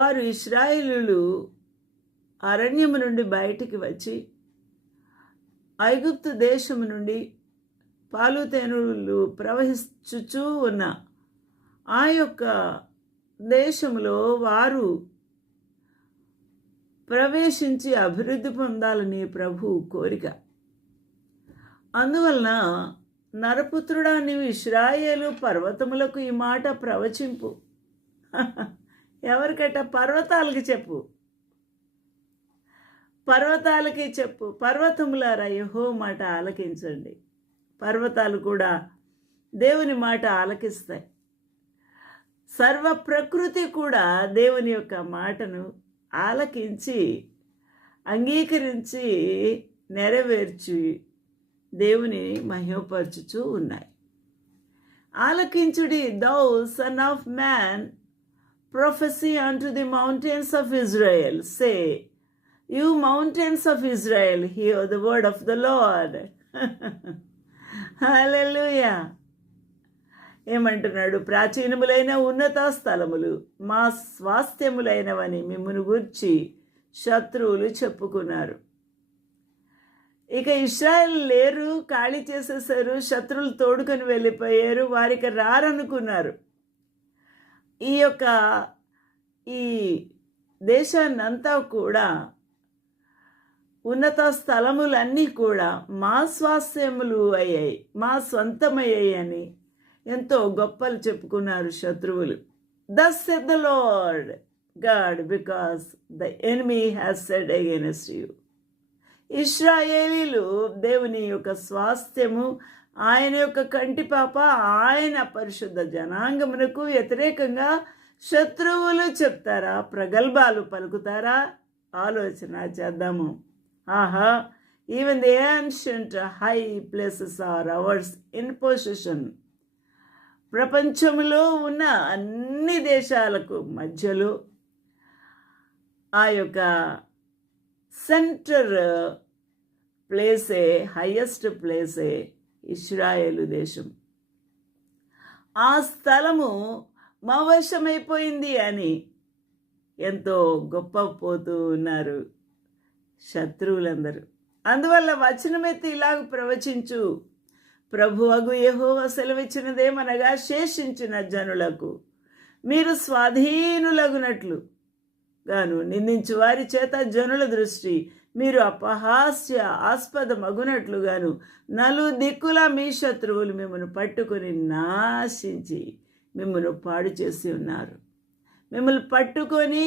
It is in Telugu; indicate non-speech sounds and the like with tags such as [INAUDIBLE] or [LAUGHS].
వారు ఇస్రాయిలు అరణ్యము నుండి బయటికి వచ్చి ఐగుప్తు దేశము నుండి పాలు తేనులు ప్రవహించుచూ ఉన్న ఆ యొక్క దేశంలో వారు ప్రవేశించి అభివృద్ధి పొందాలని ప్రభు కోరిక. అందువలన నరపుత్రుడా నీవు ఇస్రాయేలు పర్వతములకు ఈ మాట ప్రవచింపు. ఎవరికట పర్వతాలకి చెప్పు. పర్వతాలకి చెప్పు. పర్వతములారా యహో మాట ఆలకించండి. పర్వతాలు కూడా దేవుని మాట ఆలకిస్తాయి. సర్వ ప్రకృతి కూడా దేవుని యొక్క మాటను ఆలకించి అంగీకరించి నెరవేర్చి దేవుని మహిమపరచుచూ ఉన్నాయి. ఆలకించుడి thou son of man prophesy unto the mountains of Israel say you mountains of Israel hear the word of the Lord. [LAUGHS] హల్లెలూయా ఏమంటున్నాడు? ప్రాచీనములైన ఉన్నత స్థలములు మా స్వాస్థ్యములైనవని మిమ్మును గుర్చి శత్రువులు చెప్పుకున్నారు. ఇక ఇస్రాయల్ లేరు ఖాళీ చేసేసారు శత్రువులు తోడుకొని వెళ్ళిపోయారు వారికి రారనుకున్నారు. ఈ యొక్క ఈ దేశాన్నంతా కూడా ఉన్నత స్థలములన్నీ కూడా మా స్వాస్థ్యములు అయ్యాయి మా సొంతమయ్యాయి అని ఎంతో గొప్పలు చెప్పుకున్నారు శత్రువులు. Thus said the Lord God because the enemy has said against you ఇస్రాయేలీలు దేవుని యొక్క స్వాస్థ్యము ఆయన యొక్క కంటిపాప ఆయన పరిశుద్ధ జనాంగమునకు వ్యతిరేకంగా శత్రువులు చెప్తారా? ప్రగల్భాలు పలుకుతారా? ఆలోచన చేద్దాము. ఆహా even the ancient high places are ours in possession ప్రపంచంలో ఉన్న అన్ని దేశాలకు మధ్యలో ఆ యొక్క సెంటర్ ప్లేసే హయ్యెస్ట్ ప్లేసే ఇస్రాయేలు దేశం. ఆ స్థలము మా వశమైపోయింది అని ఎంతో గొప్ప పోతూ ఉన్నారు శత్రువులందరూ. అందువల్ల వచనమెత్తి ఇలాగ ప్రవచించు. ప్రభు అగు యహోవ సెలవిచ్చినదేమనగా శేషించిన జనులకు. మీరు స్వాధీనులగునట్లు. గాను నిందించు వారి చేత జనుల దృష్టి మీరు అపహాస్య ఆస్పద మగునట్లుగాను నలు దిక్కుల మీ శత్రువులు మిమ్మల్ని పట్టుకొని నాశించి మిమ్మల్ని పాడు చేసి ఉన్నారు. మిమ్మల్ని పట్టుకొని